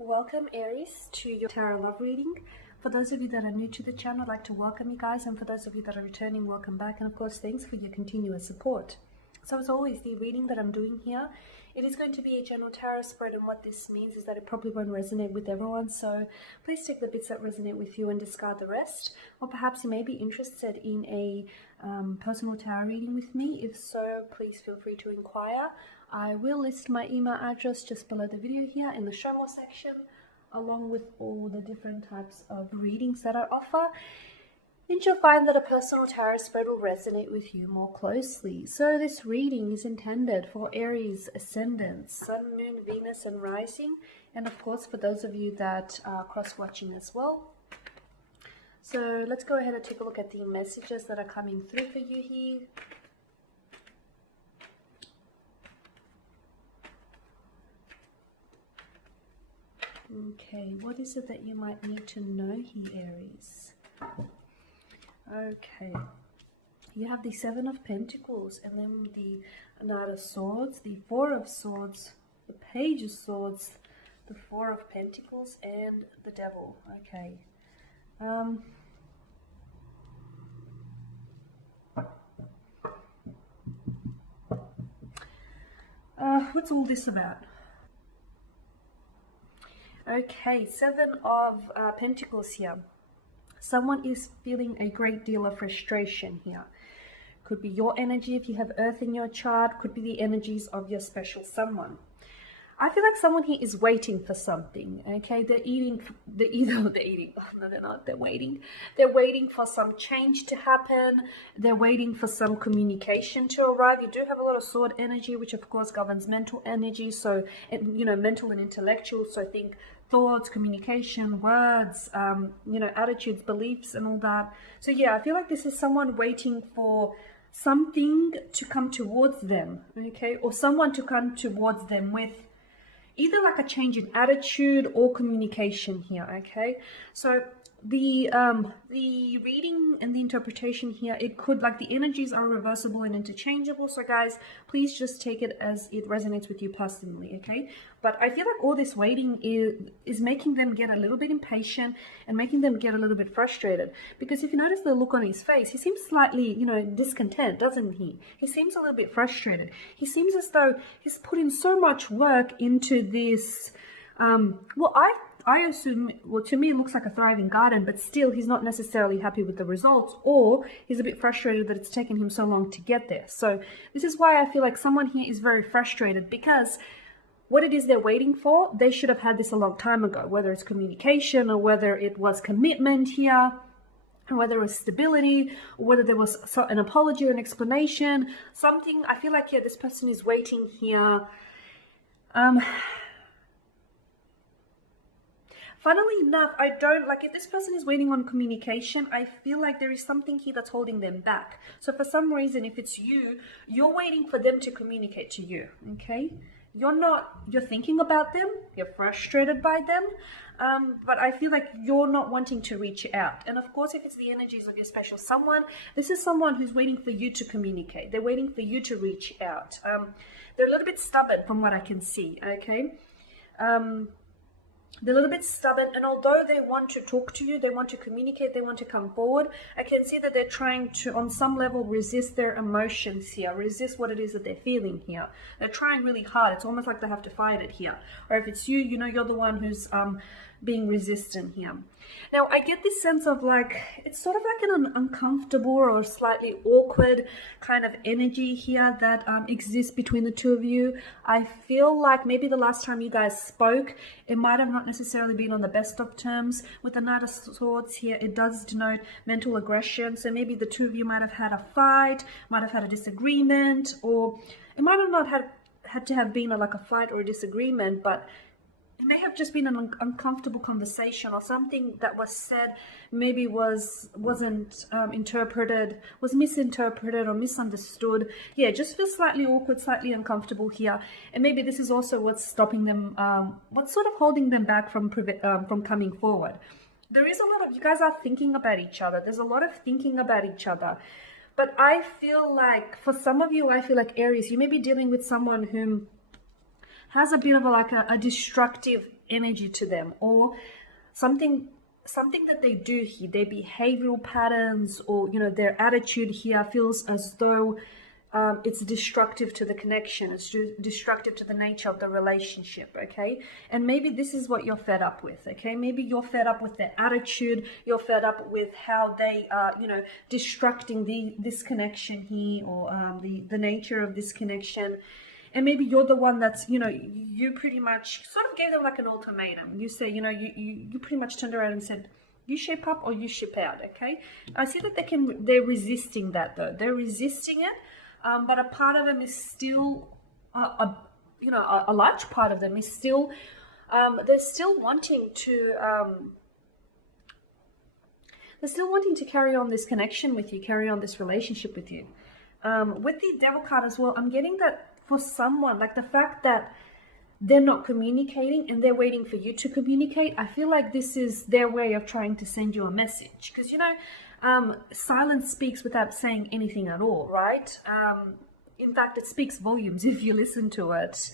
Welcome Aries to your tarot love reading. For those of you that are new to the channel, I'd like to welcome you guys, and for those of you that are returning, welcome back, and of course thanks for your continuous support. So as always, the reading that I'm doing here, it is going to be a general tarot spread, and what this means is that it probably won't resonate with everyone, so please take the bits that resonate with you and discard the rest. Or perhaps you may be interested in a personal tarot reading with me. If so, please feel free to inquire. I will list my email address just below the video here in the show more section, along with all the different types of readings that I offer. And you'll find that a personal tarot spread will resonate with you more closely. So this reading is intended for Aries ascendant, Sun, Moon, Venus, and Rising. And of course for those of you that are cross-watching as well. So let's go ahead and take a look at the messages that are coming through for you here. Okay, what is it that you might need to know here, Aries? Okay, you have the Seven of Pentacles, and then the Knight of Swords, the Four of Swords, the Page of Swords, the Four of Pentacles, and the Devil. Okay. What's all this about? Okay, Seven of Pentacles here. Someone is feeling a great deal of frustration here. Could be your energy if you have Earth in your chart. Could be the energies of your special someone. I feel like someone here is waiting for something, okay? They're eating, oh, no, they're not, they're waiting. They're waiting for some change to happen. They're waiting for some communication to arrive. You do have a lot of sword energy, which of course governs mental energy. So, you know, mental and intellectual. So think thoughts, communication, words, you know, attitudes, beliefs, and all that. So yeah, I feel like this is someone waiting for something to come towards them, okay? Or someone to come towards them with either like a change in attitude or communication here, okay? So the reading and the interpretation here, it could, like, the energies are reversible and interchangeable. So guys, please just take it as it resonates with you personally, okay? But I feel like all this waiting is making them get a little bit impatient and making them get a little bit frustrated. Because if you notice the look on his face, he seems slightly, you know, discontent, doesn't he? He seems a little bit frustrated. He seems as though he's put in so much work into this. Well, I assume, well, to me it looks like a thriving garden, but still he's not necessarily happy with the results, or he's a bit frustrated that it's taken him so long to get there. So this is why I feel like someone here is very frustrated, because what it is they're waiting for, they should have had this a long time ago, whether it's communication or whether it was commitment here, or whether it was stability, or whether there was an apology or an explanation, something. I feel like, yeah, this person is waiting here. Funnily enough, I don't, like, if this person is waiting on communication, I feel like there is something here that's holding them back. So for some reason, if it's you, you're waiting for them to communicate to you, okay? You're thinking about them, you're frustrated by them, but I feel like you're not wanting to reach out. And of course, if it's the energies of your special someone, this is someone who's waiting for you to communicate. They're waiting for you to reach out. They're a little bit stubborn from what I can see, okay? They're a little bit stubborn, and although they want to talk to you, they want to communicate, they want to come forward, I can see that they're trying to, on some level, resist their emotions here, resist what it is that they're feeling here. They're trying really hard. It's almost like they have to fight it here. Or if it's you, you know, you're the one who's being resistant here. Now, I get this sense of, like, it's sort of like an uncomfortable or slightly awkward kind of energy here that exists between the two of you. I feel like maybe the last time you guys spoke, it might have not necessarily been on the best of terms. With the Knight of Swords here, it does denote mental aggression. So maybe the two of you might have had a fight, might have had a disagreement, or it might have not had to have been like a fight or a disagreement, but it may have just been an uncomfortable conversation, or something that was said maybe wasn't interpreted, was misinterpreted or misunderstood. Yeah, just feels slightly awkward, slightly uncomfortable here. And maybe this is also what's stopping them, what's sort of holding them back from coming forward. There is a lot of, you guys are thinking about each other. There's a lot of thinking about each other. But I feel like, for some of you, I feel like Aries, you may be dealing with someone whom has a bit of a destructive energy to them, or something that they do here, their behavioral patterns, or their attitude here feels as though it's destructive to the connection, it's destructive to the nature of the relationship, okay? And maybe this is what you're fed up with, okay? Maybe you're fed up with their attitude, you're fed up with how they are, destructing this connection here, or the nature of this connection. And maybe you're the one that's, you pretty much sort of gave them like an ultimatum. You say, you pretty much turned around and said, you ship up or you ship out, okay? I see that they're resisting that though. They're resisting it, but a part of them is still, a large part of them is still, they're still wanting to carry on this connection with you, carry on this relationship with you. With the Devil card as well, I'm getting that for someone, like the fact that they're not communicating and they're waiting for you to communicate, I feel like this is their way of trying to send you a message. Because, silence speaks without saying anything at all, right? In fact, it speaks volumes if you listen to it.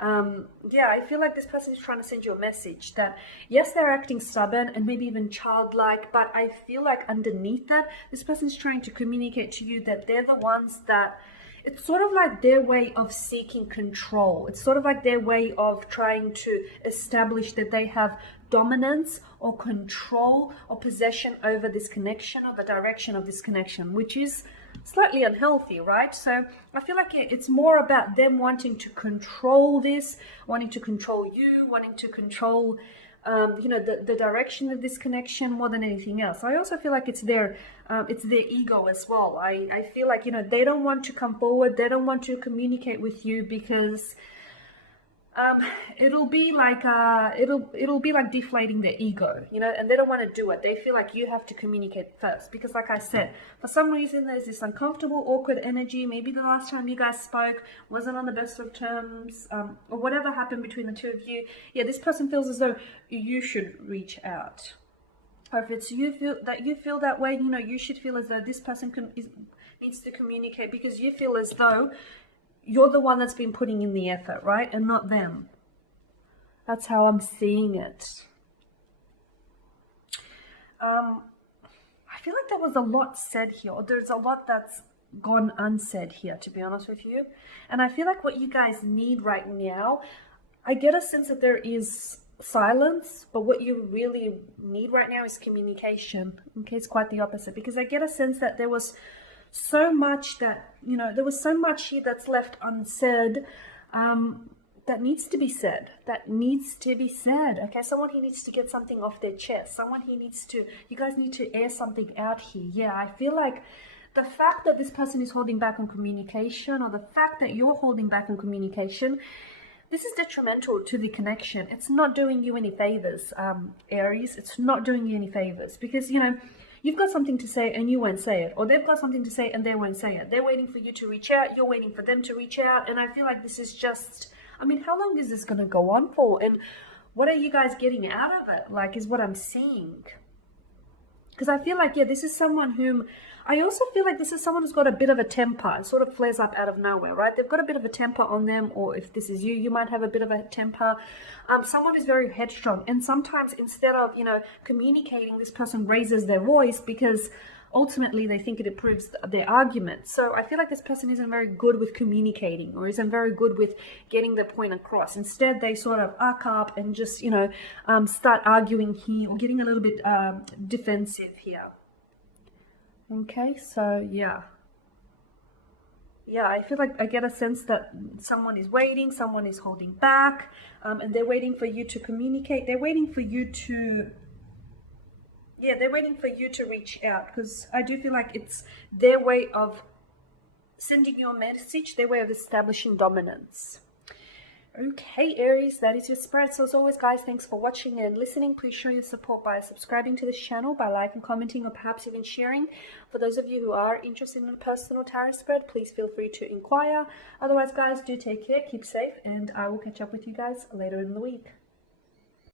I feel like this person is trying to send you a message that, yes, they're acting stubborn and maybe even childlike, but I feel like underneath that, this person is trying to communicate to you that they're the ones that, it's sort of like their way of seeking control. It's sort of like their way of trying to establish that they have dominance or control or possession over this connection, or the direction of this connection, which is slightly unhealthy, right? So I feel like it's more about them wanting to control this, wanting to control you, wanting to control the direction of this connection more than anything else. I also feel like it's their ego as well. I feel like they don't want to come forward, they don't want to communicate with you because it'll be like deflating their ego, and they don't want to do it. They feel like you have to communicate first because, like I said, for some reason there's this uncomfortable, awkward energy. Maybe the last time you guys spoke wasn't on the best of terms, or whatever happened between the two of you. Yeah, this person feels as though you should reach out. Or if it's you feel that way, you should feel as though this person needs to communicate, because you feel as though you're the one that's been putting in the effort, right? And not them. That's how I'm seeing it. I feel like there was a lot said here, or there's a lot that's gone unsaid here, to be honest with you. And I feel like what you guys need right now, I get a sense that there is silence, but what you really need right now is communication. Okay, it's quite the opposite, because I get a sense that there was so much that, there was so much here that's left unsaid, that needs to be said, okay? Someone here needs to get something off their chest. You guys need to air something out here. Yeah, I feel like the fact that this person is holding back on communication, or the fact that you're holding back on communication, this is detrimental to the connection. It's not doing you any favors, Aries. It's not doing you any favors, because, you've got something to say and you won't say it, or they've got something to say and they won't say it. They're waiting for you to reach out, you're waiting for them to reach out, and I feel like this is just, how long is this going to go on for? And what are you guys getting out of it, is what I'm seeing. Because I feel like, this is someone whom, I also feel like this is someone who's got a bit of a temper. It sort of flares up out of nowhere, right? They've got a bit of a temper on them, or if this is you, you might have a bit of a temper. Someone is very headstrong, and sometimes instead of, communicating, this person raises their voice because ultimately they think it improves their argument. So I feel like this person isn't very good with communicating, or isn't very good with getting their point across. Instead, they sort of arc up and just, start arguing here, or getting a little bit defensive here. Okay, so yeah, I feel like I get a sense that someone is waiting, someone is holding back, and they're waiting for you to communicate. They're waiting for you to, they're waiting for you to reach out, because I do feel like it's their way of sending you a message, their way of establishing dominance. Okay, Aries, that is your spread. So as always, guys, thanks for watching and listening. Please show your support by subscribing to this channel, by liking, commenting, or perhaps even sharing. For those of you who are interested in a personal tarot spread, please feel free to inquire. Otherwise, guys, do take care, keep safe, and I will catch up with you guys later in the week.